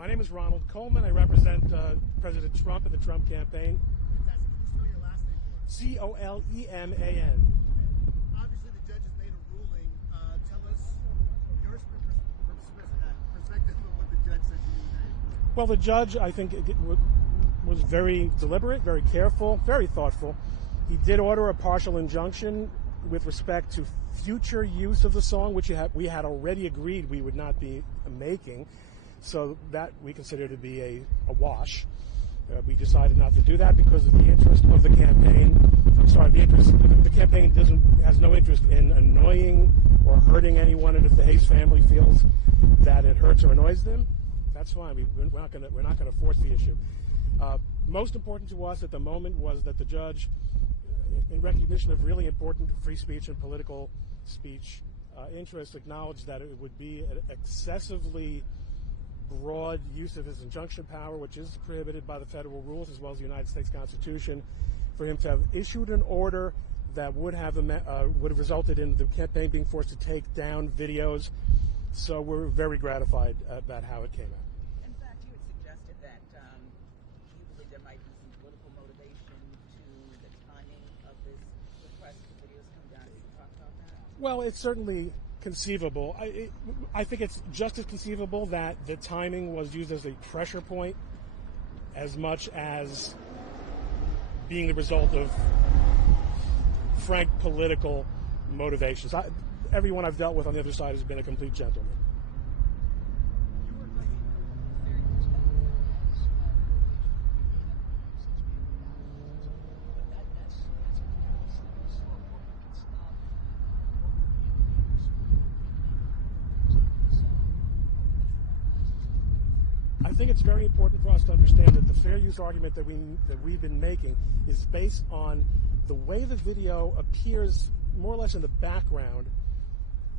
My name is Ronald Coleman. I represent President Trump and the Trump campaign. Fantastic. Can you spell your last name for us? Coleman. Obviously, the judge has made a ruling. Tell us your perspective of what the judge said to you. Well, the judge, I think, was very deliberate, very careful, very thoughtful. He did order a partial injunction with respect to future use of the song, which we had already agreed we would not be making. So that we consider to be a wash. We decided not to do that because of the interest of the campaign. The campaign has no interest in annoying or hurting anyone, and if the Hayes family feels that it hurts or annoys them, that's fine. We're not going to force the issue. Most important to us at the moment was that the judge, in recognition of really important free speech and political speech interests, acknowledged that it would be an excessively broad use of his injunction power, which is prohibited by the federal rules as well as the United States Constitution, for him to have issued an order that would have resulted in the campaign being forced to take down videos. So we're very gratified about how it came out. In fact, you had suggested that you believe there might be some political motivation to the timing of this request for videos come down. Can you talk about that? Well, it's certainly conceivable. I think it's just as conceivable that the timing was used as a pressure point as much as being the result of frank political motivations. Everyone I've dealt with on the other side has been a complete gentleman. I think it's very important for us to understand that the fair use argument that we've been making is based on the way the video appears more or less in the background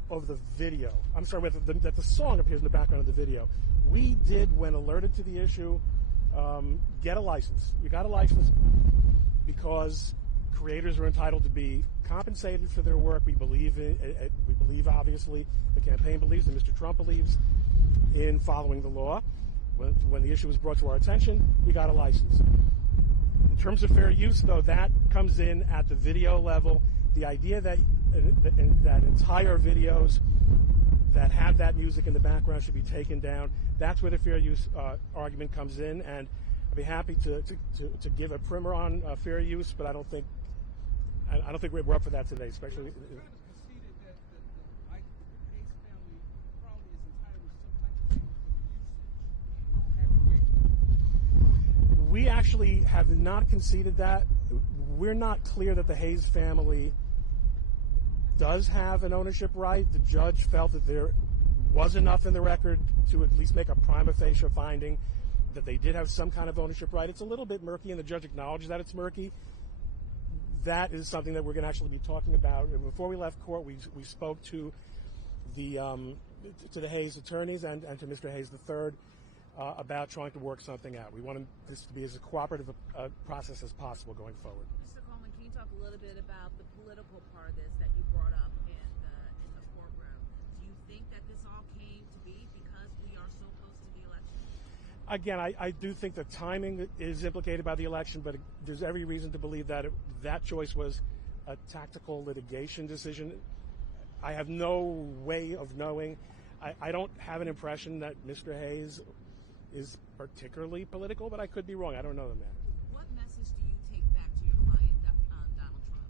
of the video. I'm sorry, that the song appears in the background of the video. We did, when alerted to the issue, get a license. We got a license because creators are entitled to be compensated for their work. We believe obviously, the campaign believes, and Mr. Trump believes in following the law. When the issue was brought to our attention, we got a license. In terms of fair use, though, that comes in at the video level. The idea that entire videos that have that music in the background should be taken down, that's where the fair use argument comes in. And I'd be happy to give a primer on fair use, but I don't think we're up for that today, especially. We actually have not conceded that. We're not clear that the Hayes family does have an ownership right. The judge felt that there was enough in the record to at least make a prima facie finding that they did have some kind of ownership right. It's a little bit murky, and the judge acknowledged that it's murky. That is something that we're going to actually be talking about. And before we left court, we spoke to the Hayes attorneys and to Mr. Hayes III about trying to work something out. We want this to be as a cooperative process as possible going forward. Mr. Coleman, can you talk a little bit about the political part of this that you brought up in the courtroom? Do you think that this all came to be because we are so close to the election? Again, I do think the timing is implicated by the election, but there's every reason to believe that that choice was a tactical litigation decision. I have no way of knowing. I don't have an impression that Mr. Hayes is particularly political, but I could be wrong. I don't know the man. What message do you take back to your client, Donald Trump?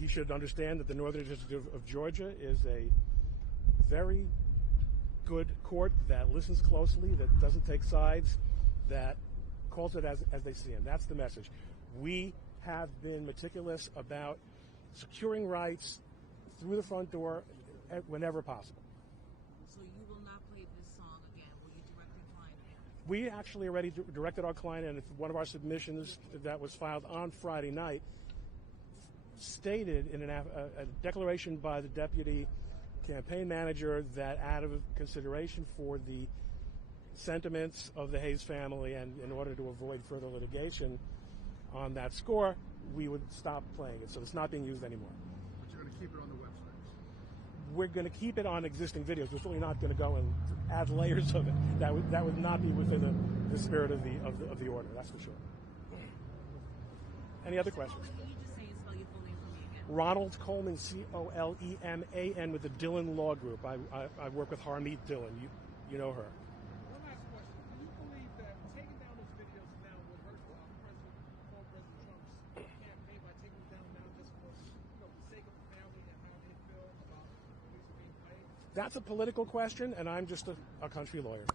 He should understand that the Northern District of Georgia is a very good court that listens closely, that doesn't take sides, that calls it as they see it. That's the message. We have been meticulous about securing rights through the front door whenever possible. So you will not play this song again. Will you direct your client again? We actually already directed our client, and one of our submissions that was filed on Friday night stated in a declaration by the deputy campaign manager that out of consideration for the sentiments of the Hayes family and in order to avoid further litigation on that score, we would stop playing it. So it's not being used anymore. But you're going to keep it on the website? we're going to keep it on existing videos. We're certainly not going to go and add layers of it. That would not be within the spirit of the order. That's for sure. Any other questions? Can you just say and spell your full name for me again? Ronald Coleman, Coleman, with the Dillon Law Group. I work with Harmeet Dillon. You know her. One last question. Do you believe that taking down those videos now will hurt former President Trump's campaign by taking them down now just for the sake of the family and how they feel about the police being played? That's a political question, and I'm just a country lawyer.